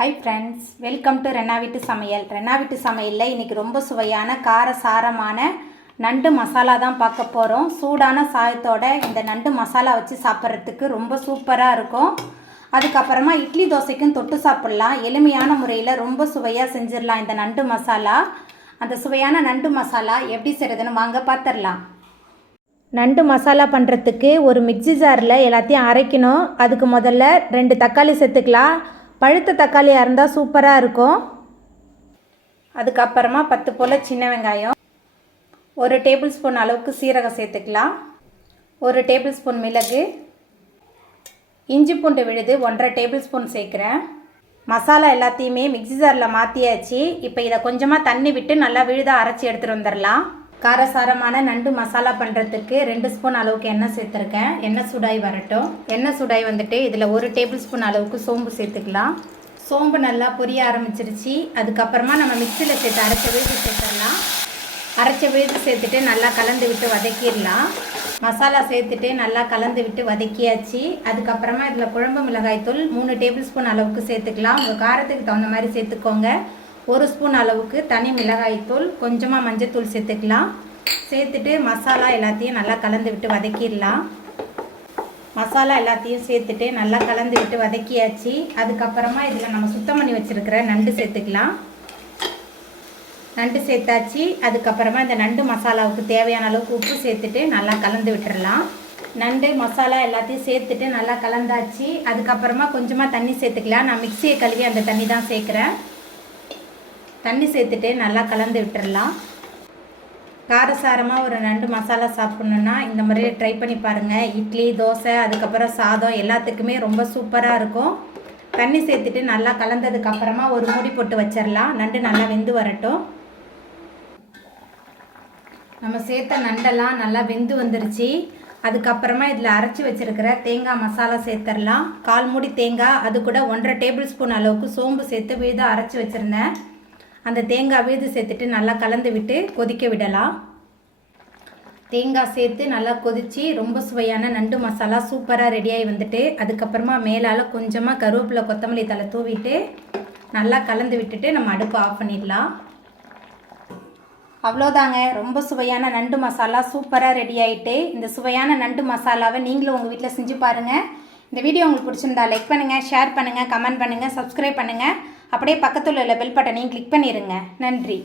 Hi friends, welcome to Renna வீட்டு சமையல். ரென்னா வீட்டு சமையலில் இன்றைக்கி ரொம்ப சுவையான கார சாரமான நண்டு மசாலா தான் பார்க்க போகிறோம். சூடான சாயத்தோட இந்த நண்டு மசாலா வச்சு சாப்பிட்றதுக்கு ரொம்ப சூப்பராக இருக்கும். அதுக்கப்புறமா இட்லி தோசைக்கும் தொட்டு சாப்பிட்லாம். எளிமையான முறையில் ரொம்ப சுவையாக செஞ்சிடலாம் இந்த நண்டு மசாலா. அந்த சுவையான நண்டு மசாலா எப்படி செய்கிறதுன்னு வாங்க பார்த்துடலாம். நண்டு மசாலா பண்ணுறதுக்கு ஒரு மிக்ஸி ஜாரில் எல்லாத்தையும் அரைக்கணும். அதுக்கு முதல்ல 2 தக்காளி சேர்த்துக்கலாம். பழுத்த தக்காளியாக இருந்தால் சூப்பராக இருக்கும். அதுக்கப்புறமா 10 போல் சின்ன வெங்காயம், 1 டேபிள் ஸ்பூன் அளவுக்கு சீரகம் சேர்த்துக்கலாம், 1 டேபிள் ஸ்பூன் மிளகு, இஞ்சி பூண்டு விழுது 1.5 டேபிள் ஸ்பூன் சேர்க்குறேன். மசாலா எல்லாத்தையுமே மிக்ஸி ஜாரில் மாற்றியாச்சு. இப்போ இதை கொஞ்சமாக தண்ணி விட்டு நல்லா விழுதாக அரைச்சி எடுத்துகிட்டு வந்துடலாம். காரசாரமான நண்டு மசாலா பண்ணுறதுக்கு 2 ஸ்பூன் அளவுக்கு எண்ணெய் சேர்த்துருக்கேன். எண்ணெய் சூடாய் வரட்டும். எண்ணெய் சூடாய் வந்துட்டு இதில் 1 டேபிள் ஸ்பூன் அளவுக்கு சோம்பு சேர்த்துக்கலாம். சோம்பு நல்லா பொரிய ஆரம்பிச்சிருச்சு. அதுக்கப்புறமா நம்ம மிக்சியில் சேர்த்து அரைச்ச விழுது சேர்த்துடலாம். அரைச்ச விழுது சேர்த்துட்டு நல்லா கலந்து விட்டு வதக்கிடலாம். மசாலா சேர்த்துட்டு நல்லா கலந்து விட்டு வதக்கியாச்சு. அதுக்கப்புறமா இதில் குழம்பு மிளகாய் தூள் 3 டேபிள் ஸ்பூன் அளவுக்கு சேர்த்துக்கலாம். உங்கள் காரத்துக்கு தகுந்த மாதிரி சேர்த்துக்கோங்க. 1 ஸ்பூன் அளவுக்கு தனி மிளகாய்த்தூள், கொஞ்சமாக மஞ்சத்தூள் சேர்த்துக்கலாம். சேர்த்துட்டு மசாலா எல்லாத்தையும் நல்லா கலந்து விட்டு வதக்கிடலாம். மசாலா எல்லாத்தையும் சேர்த்துட்டு நல்லா கலந்து விட்டு வதக்கியாச்சு. அதுக்கப்புறமா இதில் நம்ம சுத்தம் பண்ணி வச்சுருக்கிற நண்டு சேர்த்துக்கலாம். நண்டு சேர்த்தாச்சு. அதுக்கப்புறமா இந்த நண்டு மசாலாவுக்கு தேவையான அளவுக்கு உப்பு சேர்த்துட்டு நல்லா கலந்து விட்டுடலாம். நண்டு மசாலா எல்லாத்தையும் சேர்த்துட்டு நல்லா கலந்தாச்சு. அதுக்கப்புறமா கொஞ்சமாக தண்ணி சேர்த்துக்கலாம். நான் மிக்சியை கழுவி அந்த தண்ணி தான் சேர்க்குறேன். தண்ணி சேர்த்துட்டு நல்லா கலந்து விட்டுடலாம். காரசாரமாக ஒரு நண்டு மசாலா சாப்பிட்ணுன்னா இந்த முறையில் ட்ரை பண்ணி பாருங்கள். இட்லி, தோசை, அதுக்கப்புறம் சாதம் எல்லாத்துக்குமே ரொம்ப சூப்பராக இருக்கும். தண்ணி சேர்த்துட்டு நல்லா கலந்ததுக்கப்புறமா ஒரு மூடி போட்டு வச்சிடலாம். நண்டு நல்லா வெந்து வரட்டும். நம்ம சேர்த்த நண்டெல்லாம் நல்லா வெந்து வந்துருச்சு. அதுக்கப்புறமா இதில் அரைச்சி வச்சுருக்கிற தேங்காய் மசாலா சேர்த்துடலாம். 1/4 மூடி தேங்காய், அது கூட 1.5 டேபிள் ஸ்பூன் அளவுக்கு சோம்பு சேர்த்து விழுதாக அரைச்சி வச்சுருந்தேன். அந்த தேங்காய் விழுது சேர்த்துட்டு நல்லா கலந்து விட்டு கொதிக்க விடலாம். தேங்காய் சேர்த்து நல்லா கொதித்து ரொம்ப சுவையான நண்டு மசாலா சூப்பராக ரெடியாகி வந்துட்டு, அதுக்கப்புறமா மேலால் கொஞ்சமாக கருவேப்பிலை, கொத்தமல்லி தழை தூவிட்டு நல்லா கலந்து விட்டுட்டு நம்ம அடுப்பை ஆஃப் பண்ணிடலாம். அவ்வளோதாங்க, ரொம்ப சுவையான நண்டு மசாலா சூப்பராக ரெடி ஆகிட்டு. இந்த சுவையான நண்டு மசாலாவை நீங்களும் உங்கள் வீட்டில் செஞ்சு பாருங்கள். இந்த வீடியோ உங்களுக்கு பிடிச்சிருந்தா லைக் பண்ணுங்கள், ஷேர் பண்ணுங்கள், கமெண்ட் பண்ணுங்கள், சப்ஸ்கிரைப் பண்ணுங்கள். அப்படியே பக்கத்தில் உள்ள பெல் பட்டனையும் கிளிக் பண்ணிடுங்க. நன்றி.